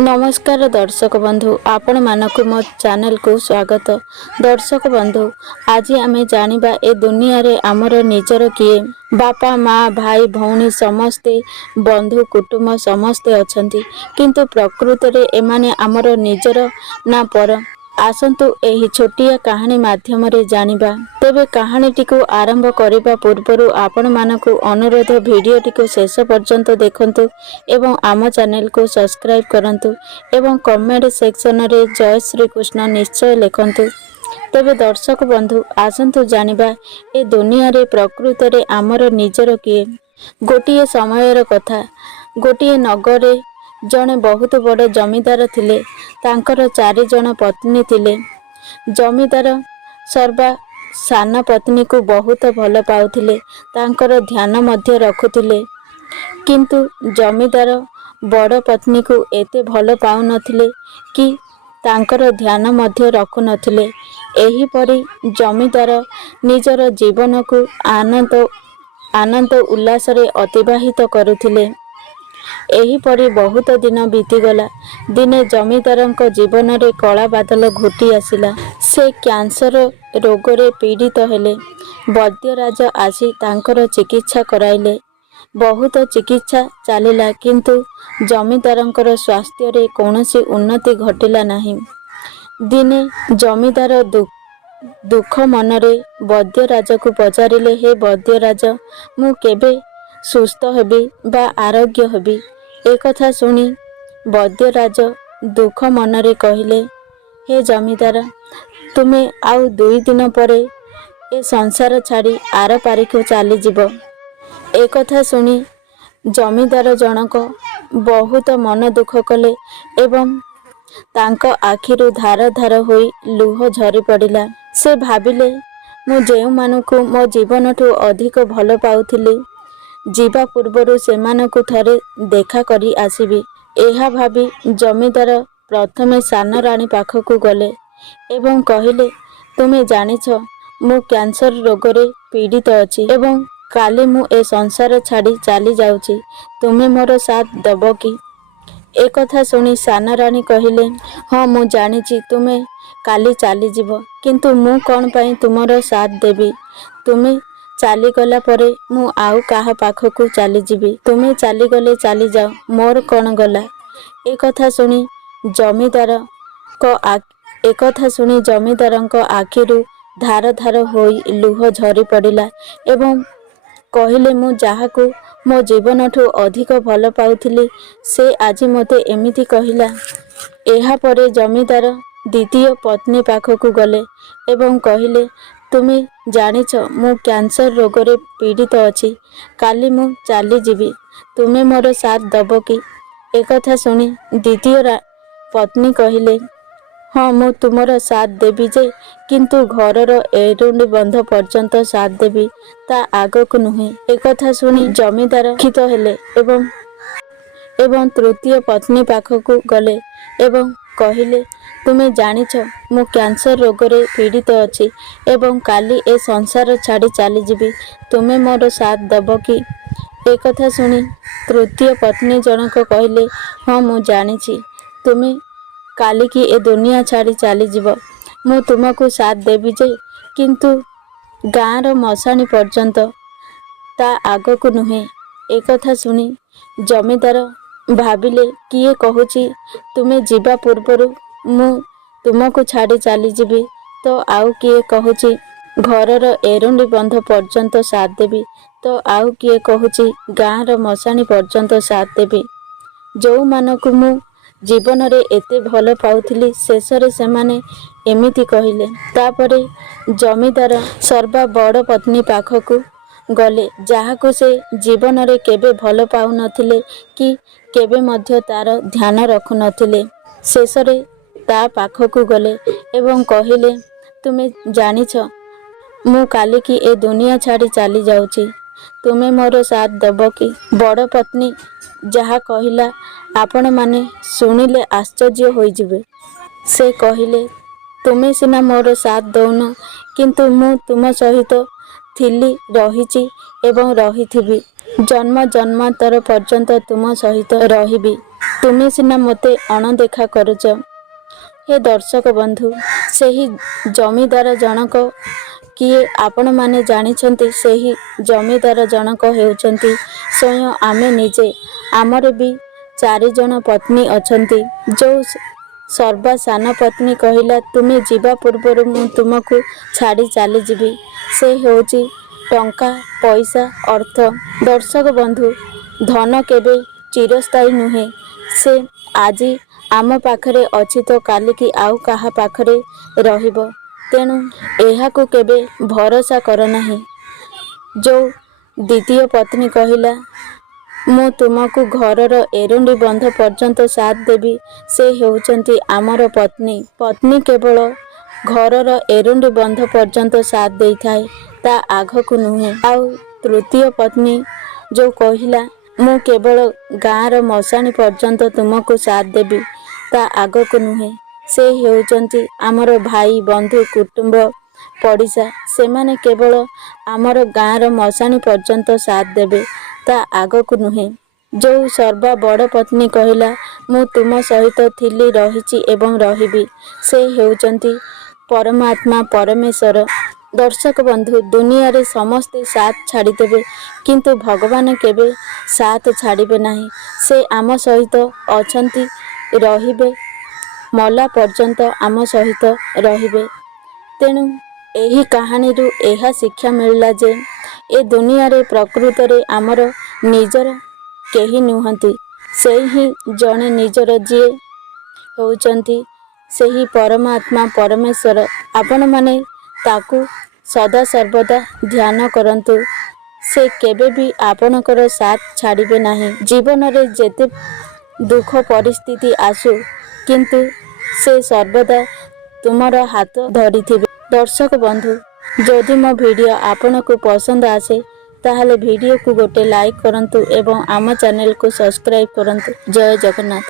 नमस्कार दर्शक बंधु आपण मानक मो चैनल को स्वागत। दर्शक बंधु आज आमे जानिबा ए दुनिया रे आमर निजर किए बापा माँ भाई भौणी समस्ते बंधु कुटुंब समस्ते अछंती किंतु प्रकृत रे एमाने आमर निजर ना पर। आसंतु एही छोटिया कहानी माध्यम रे जानिबा। तेबे कहानी टिको आरंभ करिबा पूर्वरु आपण मानकु अनुरोध वीडियो टिको शेष पर्यंत देखंतु एवं आम चैनल को सब्सक्राइब करंतु एवं कमेंट सेक्शन रे जय श्री कृष्ण निश्चय लिखंतु। तेबे दर्शक बंधु आसंतु जानिबा ए दुनिया रे प्रकृत रे आमर निजर किए। गोटिए समयर कथा। गोटिए नगरे जणे बहुत बड़ जमीदार थिले। तांकर 4 जण पत्नी थिले। जमीदार सर्वा साना पत्नी को बहुत भल पाउथिले, तांकर ध्यान मध्य रखुथिले। किंतु जमीदार बड़ पत्नी को एते भल पाउ नथिले कि तांकर ध्यान मध्य रखु नथिले। एही परी जमीदार निजर जीवन को आनंद उल्लास रे अतिबाहित करुथिले। एही परी बहुत दिन बीतीगला। दिने जमीदारंक जीवन रे कला बादल घुटी आसिला। से कैंसर रोग रे पीड़ित हेले। वैद्यराज आसी तांकर चिकित्सा कराइले। बहुत चिकित्सा चलिला किंतु जमीदारंकर स्वास्थ्य रे कौनसी उन्नति घटिला नाही। दिने जमीदार दुख मनरे वैद्यराज को पचारिले, हे वैद्यराज मु केबे सुस्थ हेबी बा आरोग्य हेबी। एक कथा सुनी वैद्यराज दुख मनरे कहिले, हे जमीदार तुमे आउ 2 दिन परे ए संसार छाड़ी आर पारी को चली जीव। एक कथा सुनी जमीदार जनक बहुत मन दुख कले एवं तांको आखिरु धार धार होई लुह झरी पड़िला। से भाबिले मु जेउ मानुको मो जीवनठु अधिक भल पाउथिली, जीवा पूर्वरु सेमानकु थरे देखा करी आसीबी। एहा भाबी जमीदार प्रथमे सान राणी पाखकु गले एवं कहिले, तुमे जानिछ मु कैंसर रोग रे पीड़ित अछि एवं काली मु ए संसार छाड़ी चली जाउची, तुमे मोर साथ दबो कि? एक कथा सुनी सान राणी कहिले, हाँ मु जानिची तुमे काली चली जीव, किंतु मु कौन पाई तुमरो साथ देबी? तुमे चली गला परे मु आउ काहा पाखकु चली जीवी। तुमे चली गले चली जाओ, मोर कौन गला। एक कथा सुनी जमीदारंक आखिरु धार धार होई लुह झरी पड़िला एवं कहिले, मु जाहाकु मो जीवनठु अधिक भल पाउथिली से आज मते एमिति कहिला। एहा परे जमीदार द्वितीय पत्नी पाखकु गले एवं कहिले, तुमे जानिछ मु कैंसर रोग रे पीड़ित अछि, काली मु चली जीवी, तुमे मोर साथ दबो कि? एक कथा सुनी द्वितीय पत्नी कहिले, हाँ मु तुमर साथ देबी जे, किंतु घरर एरुंडी बंध पर्यंत साथ देबी, ता आगक नुहे। एक कथा सुनी जमीदार खित हेले एवं तृतीय पत्नी पाखकु गले एवं कहिले, तुमे जानिछ मु कैंसर रोग रे पीड़ित अछि एवं काली ए संसार छाड़ी चली जीवी, तुमे मोर साथ दबो कि? एक कथा सुनी तृतीय पत्नी जनक कहिले, हाँ मु जानिछि तुमे काली की ए दुनिया छाड़ी चली जीव, मु तुमको साथ देबी जे, किंतु गाँर मशाणी पर्यंत, ता आगक नुहे। एक कथा सुनी जमीदार भाबिले, किए कहूची तुमे जीवा पूर्वरु मु तुमको छाड़ी चली जीवी, तो आउ किए कहूची घरर एरुंडी बंध पर्यंत साथ देबी, तो आउ किए कहूची गाँर मशाणी पर्यंत साथ देबी। जो मानकु मु जीवन रे एते भल पाउथिली शेषरे सेमाने एमिति कहिले। तापरे जमीदार सर्वा बड़ पत्नी पाखकु गले, जाहाकु से जीवन रे केबे भल पाउ नथिले कि केबे मध्य तार ध्यान रखु नथिले। शेषरे ता पाखकु गले एवं कहिले, तुमे जानिछ मु काली की ए दुनिया छाड़ी चली जाउची, तुमे मोर साथ दबो कि? बड़ पत्नी जहा कहिला आपण माने सुनिले आश्चर्य होई जिवे। से कहिले, तुमे सिना मोर साथ दौन, किंतु मु तुम सहित थिली, रहिची एवं रहिथिबी, जन्म जन्मांतर पर्यंत तुम सहित रहिबी। ତୁମେ ସିନା ମୋତେ ଅଣଦେଖା କରୁଛ। ହେ ଦର୍ଶକ ବନ୍ଧୁ, ସେହି ଜମିଦାର ଜଣକ କିଏ ଆପଣମାନେ ଜାଣିଛନ୍ତି? ସେହି ଜମିଦାର ଜଣକ ହେଉଛନ୍ତି ସ୍ୱୟଂ ଆମେ ନିଜେ। ଆମର ବି 4 ଜଣ ପତ୍ନୀ ଅଛନ୍ତି। ଯେଉଁ ସର୍ବା ସାନ ପତ୍ନୀ କହିଲା, ତୁମେ ଯିବା ପୂର୍ବରୁ ମୁଁ ତୁମକୁ ଛାଡ଼ି ଚାଲିଯିବି। ସେ ହେଉଛି ଟଙ୍କା, ପଇସା, ଅର୍ଥ। ଦର୍ଶକ ବନ୍ଧୁ, ଧନ କେବେ ଚିରସ୍ଥାୟୀ ନୁହେଁ। ସେ ଆଜି ଆମ ପାଖରେ ଅଛି ତ କାଲିକି ଆଉ କାହା ପାଖରେ ରହିବ। ତେଣୁ ଏହାକୁ କେବେ ଭରସା କର ନାହିଁ। ଯେଉଁ ଦ୍ୱିତୀୟ ପତ୍ନୀ କହିଲା, ମୁଁ ତୁମକୁ ଘରର ଏରୁଣ୍ଡି ବନ୍ଧ ପର୍ଯ୍ୟନ୍ତ ସାଥ ଦେବି। ସେ ହେଉଛନ୍ତି ଆମର ପତ୍ନୀ। ପତ୍ନୀ କେବଳ ଘରର ଏରୁଣ୍ଡି ବନ୍ଧ ପର୍ଯ୍ୟନ୍ତ ସାଥ ଦେଇଥାଏ, ତା ଆଗକୁ ନୁହେଁ। ଆଉ ତୃତୀୟ ପତ୍ନୀ ଯେଉଁ କହିଲା, ମୁଁ କେବଳ ଗାଁର ମଶାଣି ପର୍ଯ୍ୟନ୍ତ ତୁମକୁ ସାଥ ଦେବି, ତା ଆଗକୁ ନୁହେଁ। ସେ ହେଉଛନ୍ତି ଆମର ଭାଇ, ବନ୍ଧୁ, କୁଟୁମ୍ବ, ପଡ଼ିଶା। ସେମାନେ କେବଳ ଆମର ଗାଁର ମଶାଣି ପର୍ଯ୍ୟନ୍ତ ସାଥ ଦେବେ, ତା ଆଗକୁ ନୁହେଁ। ଯେଉଁ ସର୍ବା ବଡ଼ ପତ୍ନୀ କହିଲା, ମୁଁ ତୁମ ସହିତ ଥିଲି, ରହିଛି ଏବଂ ରହିବି। ସେ ହେଉଛନ୍ତି ପରମାତ୍ମା, ପରମେଶ୍ୱର। ଦର୍ଶକ ବନ୍ଧୁ, ଦୁନିଆରେ ସମସ୍ତେ ସାଥ ଛାଡ଼ିଦେବେ, କିନ୍ତୁ ଭଗବାନ କେବେ ସାଥ ଛାଡ଼ିବେ ନାହିଁ। ସେ ଆମ ସହିତ ଅଛନ୍ତି, ରହିବେ, ମଲା ପର୍ଯ୍ୟନ୍ତ ଆମ ସହିତ ରହିବେ। ତେଣୁ ଏହି କାହାଣୀରୁ ଏହା ଶିକ୍ଷା ମିଳିଲା ଯେ ଏ ଦୁନିଆରେ ପ୍ରକୃତରେ ଆମର ନିଜର କେହି ନୁହନ୍ତି। ସେଇ ହିଁ ଜଣେ ନିଜର, ଯିଏ ହେଉଛନ୍ତି ସେହି ପରମାତ୍ମା, ପରମେଶ୍ୱର। ଆପଣମାନେ ତାକୁ ସଦାସର୍ବଦା ଧ୍ୟାନ କରନ୍ତୁ। ସେ କେବେ ବି ଆପଣଙ୍କର ସାଥ ଛାଡ଼ିବେ ନାହିଁ। ଜୀବନରେ ଯେତେ ଦୁଃଖ ପରିସ୍ଥିତି ଆସୁ, କିନ୍ତୁ ସେ ସର୍ବଦା ତୁମର ହାତ ଧରିଥିବେ। ଦର୍ଶକ ବନ୍ଧୁ, ଯଦି ମୋ ଭିଡ଼ିଓ ଆପଣଙ୍କୁ ପସନ୍ଦ ଆସେ, ତାହେଲେ ଭିଡ଼ିଓକୁ ଗୋଟେ ଲାଇକ୍ କରନ୍ତୁ ଏବଂ ଆମ ଚ୍ୟାନେଲକୁ ସବସ୍କ୍ରାଇବ୍ କରନ୍ତୁ। ଜୟ ଜଗନ୍ନାଥ।